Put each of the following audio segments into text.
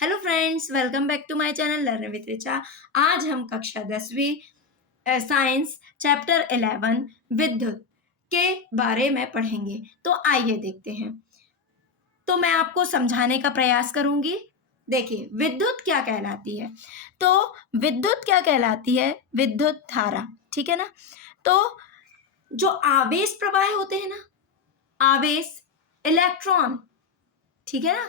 Hello friends, welcome back to my channel learn with Richa. आज हम कक्षा 10वीं साइंस चैप्टर 11 विद्युत के बारे में पढ़ेंगे। तो आइए देखते हैं। तो मैं आपको समझाने का प्रयास करूंगी। देखिए, विद्युत क्या कहलाती है। तो विद्युत क्या कहलाती है? विद्युत धारा, ठीक है ना। तो जो आवेश प्रवाह होते हैं ना, आवेश, इलेक्ट्रॉन, ठीक है ना।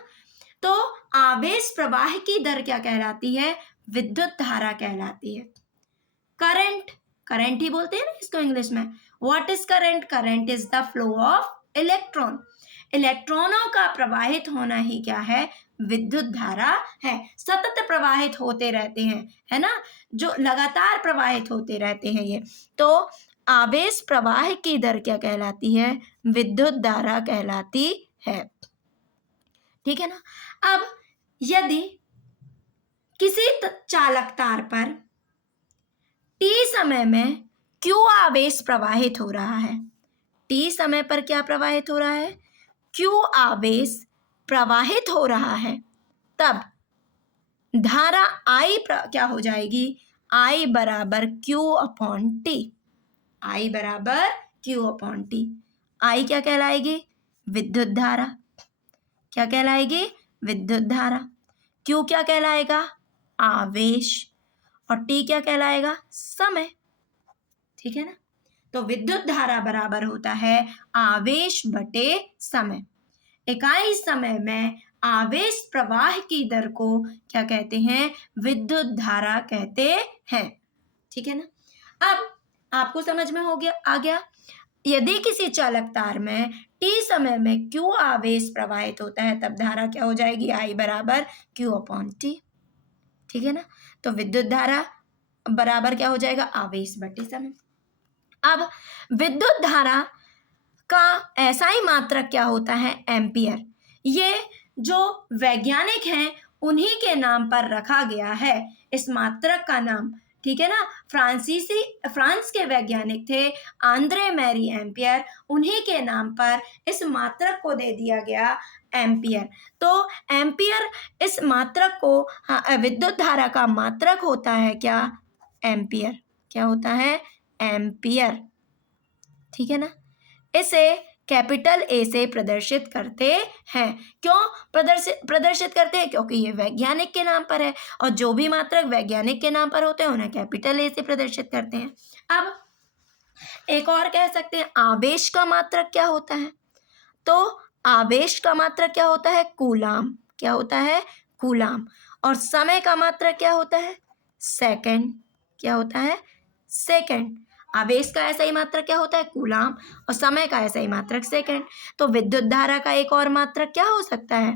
तो आवेश प्रवाह की दर क्या कहलाती है? विद्युत धारा कहलाती है। करंट, करंट ही बोलते हैं ना इसको इंग्लिश में। What is current? Current is the flow of electron. इलेक्ट्रॉनों का प्रवाहित होना ही क्या है? विद्युत धारा है। सतत प्रवाहित होते रहते हैं, है ना, जो लगातार प्रवाहित होते रहते हैं ये। तो आवेश प्रवाह की दर क्या कहलाती है? विद्युत धारा कहलाती है, ठीक है ना। अब यदि किसी चालक तार पर t समय में q आवेश प्रवाहित हो रहा है, t समय पर क्या प्रवाहित हो रहा है? q आवेश प्रवाहित हो रहा है, तब धारा I क्या हो जाएगी? I बराबर Q अपॉन T। I बराबर Q अपॉन T। I क्या कहलाएगी? विद्युत धारा। क्या कहलाएगी? विद्युत धारा। Q क्या कहलाएगा? आवेश। और T क्या कहलाएगा? समय, ठीक है ना। तो विद्युत धारा बराबर होता है आवेश बटे समय। इकाई समय में आवेश प्रवाह की दर को क्या कहते हैं? विद्युत धारा कहते हैं, ठीक है ना। अब आपको समझ में आ गया। यदि किसी चालक तार में t समय में q आवेश प्रवाहित होता है, तब धारा क्या हो जाएगी? I बराबर Q अपॉन T, ठीक है ना। तो विद्युत धारा बराबर क्या हो जाएगा? आवेश बटे समय। अब विद्युत धारा का SI मात्रक क्या होता है? एम्पियर। ये जो वैज्ञानिक हैं उन्हीं के नाम पर रखा गया है इस मात्रक का नाम, ठीक है ना। फ्रांस के वैज्ञानिक थे आंद्रे मैरी एम्पियर, उन्हीं के नाम पर इस मात्रक को दे दिया गया एम्पियर। तो एम्पियर इस मात्रक को, विद्युत धारा का मात्रक होता है क्या? एम्पियर। क्या होता है? एम्पियर, ठीक है ना। इसे कैपिटल ए से प्रदर्शित करते हैं। क्यों प्रदर्शित करते हैं? क्योंकि ये वैज्ञानिक के नाम पर है, और जो भी मात्रक वैज्ञानिक के नाम पर होते हैं उन्हें कैपिटल ए से प्रदर्शित करते हैं। अब एक और कह सकते हैं, आवेश का मात्रक क्या होता है? तो आवेश का मात्रक क्या होता है? कूलाम। क्या होता है? कूलाम। और समय का मात्रक क्या होता है? सेकंड। क्या होता है? सेकंड। आवेश का ऐसा ही मात्रक क्या होता है? कूलाम। और समय का ऐसा ही मात्रक सेकंड। तो विद्युत धारा का एक और मात्रक क्या हो सकता है?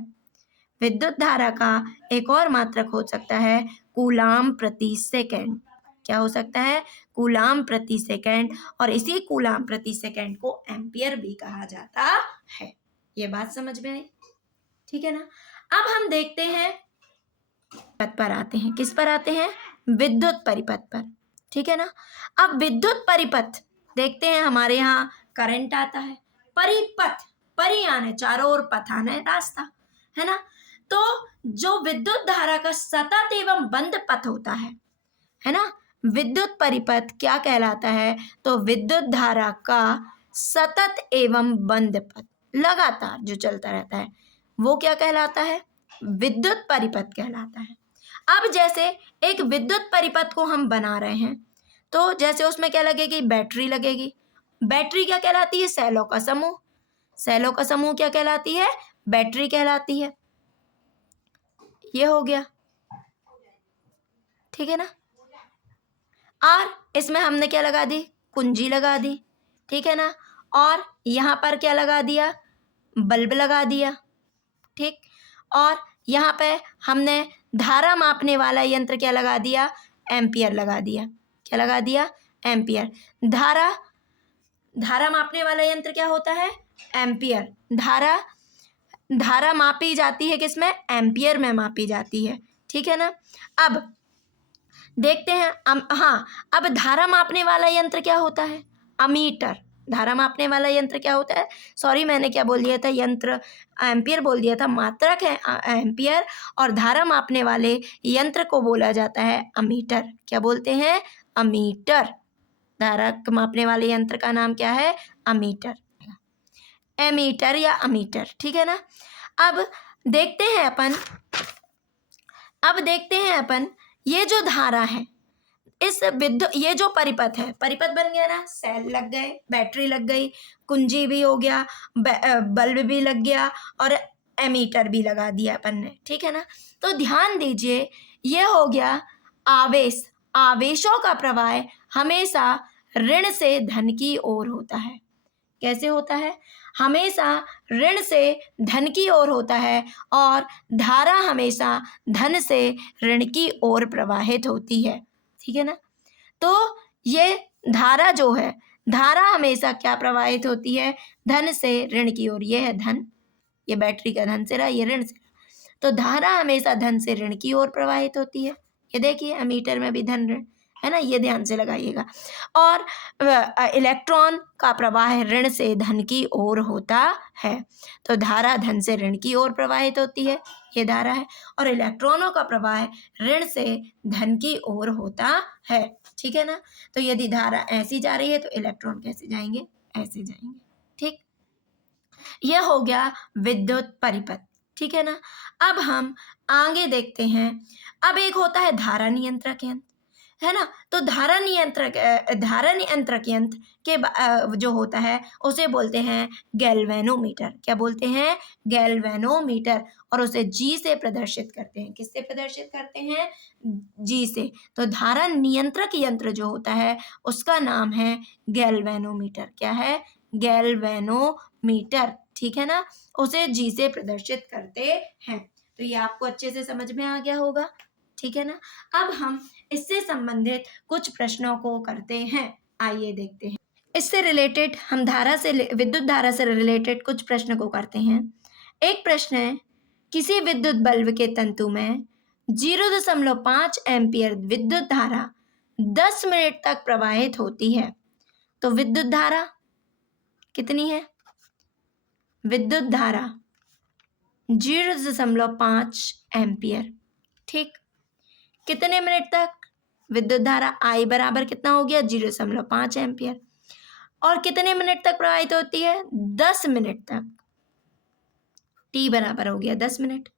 विद्युत धारा का एक और मात्रक हो सकता है कूलाम प्रति सेकंड। क्या हो सकता है? कूलाम प्रति सेकंड। और इसी कूलाम प्रति सेकंड को एम्पियर भी कहा जाता है। ये बात समझ में आई, ठीक है ना। अब हम देखते हैं, पथ पर आते हैं। किस पर आते हैं? विद्युत परिपथ पर, ठीक है ना। अब विद्युत परिपथ देखते हैं, हमारे यहाँ करंट आता है। परिपथ, परि आने, चारों ओर पथ आने, रास्ता, है ना। तो जो विद्युत धारा का सतत एवं बंद पथ होता है ना, विद्युत परिपथ क्या कहलाता है? तो विद्युत धारा का सतत एवं बंद पथ, लगातार जो चलता रहता है, वो क्या कहलाता है? विद्युत परिपथ कहलाता है। अब जैसे एक विद्युत परिपथ को हम बना रहे हैं, तो जैसे उसमें क्या लगेगी? बैटरी लगेगी। बैटरी क्या कहलाती है? सेलों का समूह। सेलों का समूह क्या कहलाती है? बैटरी कहलाती है। ये हो गया, ठीक है ना। और इसमें हमने क्या लगा दी? कुंजी लगा दी, ठीक है ना। और यहाँ पर क्या लगा दिया? बल्ब लगा दिया, ठीक। और यहाँ पे हमने धारा मापने वाला यंत्र क्या लगा दिया? एम्पियर लगा दिया। क्या लगा दिया? एम्पियर। धारा मापने वाला यंत्र क्या होता है? एम्पियर। धारा मापी जाती है किसमें? एम्पियर में मापी जाती है, ठीक है ना। अब देखते हैं, हाँ, अब धारा मापने वाला यंत्र क्या होता है? अमीटर। धारा मापने वाला यंत्र क्या होता है, सॉरी मैंने क्या बोल दिया था, यंत्र एम्पियर बोल दिया था, मात्रक है एम्पियर, और धारा मापने वाले यंत्र को बोला जाता है अमीटर। क्या बोलते हैं, अमीटर। धारा मापने वाले यंत्र का नाम क्या है, अमीटर, एमीटर या अमीटर, ठीक है ना। अब देखते हैं अपन ये जो धारा है, इस विद्युत, ये जो परिपथ है, परिपथ बन गया ना, सेल लग गए, बैटरी लग गई, कुंजी भी हो गया, बल्ब भी लग गया, और एमीटर भी लगा दिया अपन ने, ठीक है ना। तो ध्यान दीजिए, ये हो गया आवेश। आवेशों का प्रवाह हमेशा ऋण से धन की ओर होता है। कैसे होता है, हमेशा ऋण से धन की ओर होता है, और धारा हमेशा धन से ऋण की ओर प्रवाहित होती है, ठीक है ना। तो ये धारा जो है, धारा हमेशा क्या प्रवाहित होती है, धन से ऋण की ओर। ये है धन, ये बैटरी का धन से रहा, ये ऋण से रहा। तो धारा हमेशा धन से ऋण की ओर प्रवाहित होती है। ये देखिए एमीटर में भी धन ऋण है ना, ये ध्यान से लगाइएगा। और इलेक्ट्रॉन का प्रवाह ऋण से धन की ओर होता है। तो धारा धन से ऋण की ओर प्रवाहित होती है, ये धारा है, और इलेक्ट्रॉनों का प्रवाह ऋण से धन की ओर होता है, ठीक है ना। तो यदि धारा ऐसी जा रही है तो इलेक्ट्रॉन कैसे जाएंगे, ऐसे जाएंगे, ठीक। यह हो गया विद्युत परिपथ, ठीक है ना। अब हम आगे देखते हैं। अब एक होता है धारा नियंत्रक यंत्र, है ना। तो धारा नियंत्रक यंत्र के जो होता है उसे बोलते हैं गैल्वेनोमीटर। क्या बोलते हैं, गैल्वेनोमीटर। और उसे जी से प्रदर्शित करते हैं। किससे प्रदर्शित करते हैं, जी से। तो धारा नियंत्रक यंत्र जो होता है उसका नाम है गैल्वेनोमीटर। क्या है, गैल्वेनोमीटर, ठीक है ना। उसे जी से प्रदर्शित करते हैं। तो ये आपको अच्छे से समझ में आ गया होगा, ठीक है ना। अब हम इससे संबंधित कुछ प्रश्नों को करते हैं, आइए देखते हैं। इससे रिलेटेड हम विद्युत धारा से रिलेटेड कुछ प्रश्न को करते हैं। एक प्रश्न है, किसी विद्युत बल्ब के तंतु में 0.5 एम्पियर विद्युत धारा 10 मिनट तक प्रवाहित होती है। तो विद्युत धारा कितनी है, विद्युत धारा 0.5 एम्पियर, ठीक। कितने मिनट तक, विद्युत धारा I बराबर कितना हो गया, 0.5 एम्पियर, और कितने मिनट तक प्रवाहित होती है, 10 मिनट तक। T बराबर हो गया 10 मिनट।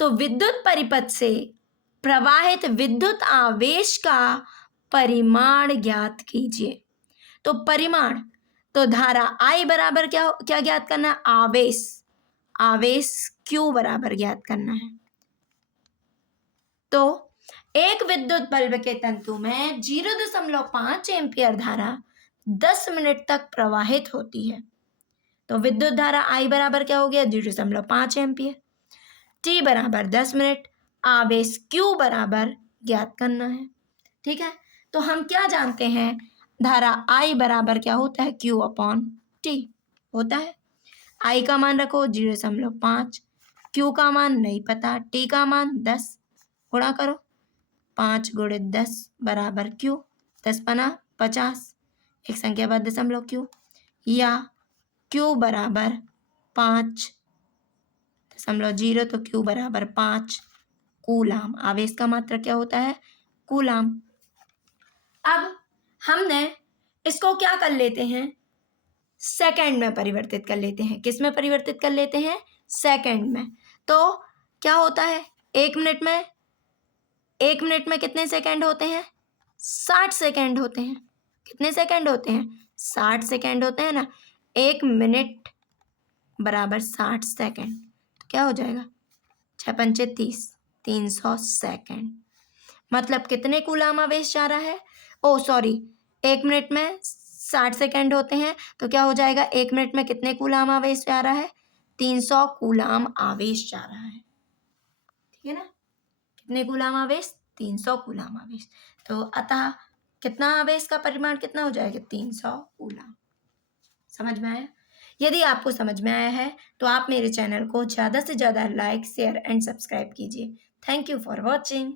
तो विद्युत परिपथ से प्रवाहित विद्युत आवेश का परिमाण ज्ञात कीजिए। तो परिमाण, तो धारा I बराबर क्या ज्ञात करना, आवेश Q बराबर ज्ञात करना है। तो एक विद्युत बल्ब के तंतु में 0.5 एम्पियर धारा 10 मिनट तक प्रवाहित होती है। तो विद्युत धारा I बराबर क्या हो गया, 0.5 एम्पियर, T बराबर 10 मिनट, आवेश Q बराबर ज्ञात करना है, ठीक है। तो हम क्या जानते हैं, धारा I बराबर क्या होता है, Q/T होता है। I का मान रखो 0.5, Q का मान नहीं पता, T का मान 10, गुणा करो, 5 × 10 बराबर Q, 10 × 50, एक संख्या बाद दशमलव Q, या Q बराबर 5.0, तो Q बराबर 5 कूलाम। आवेश का मात्रा क्या होता है, कूलाम। अब हमने इसको क्या कर लेते हैं, सेकंड में परिवर्तित कर लेते हैं। किस में परिवर्तित कर लेते हैं, सेकंड में। तो क्या होता है, एक मिनट में कितने सेकंड होते हैं, 60 सेकंड होते हैं। कितने सेकंड होते हैं, 60 सेकंड होते हैं ना। 1 मिनट बराबर 60 सेकंड, तो क्या हो जाएगा, 6 पंचे 30, 300 सेकंड। मतलब कितने कूलाम आवेश जा रहा है, एक मिनट में 60 सेकंड होते हैं, तो क्या हो जाएगा, 1 मिनट में कितने कूलाम आवेश जा रहा है, 300 कूलाम आवेश जा रहा है, ठीक है ना। कितने कूलाम आवेश, 300 कूलाम आवेश। तो अतः कितना आवेश का परिमाण कितना हो जाएगा, 300 कूलाम। समझ में आया। यदि आपको समझ में आया है तो आप मेरे चैनल को ज़्यादा से ज़्यादा लाइक, शेयर एंड सब्सक्राइब कीजिए। Thank you for watching.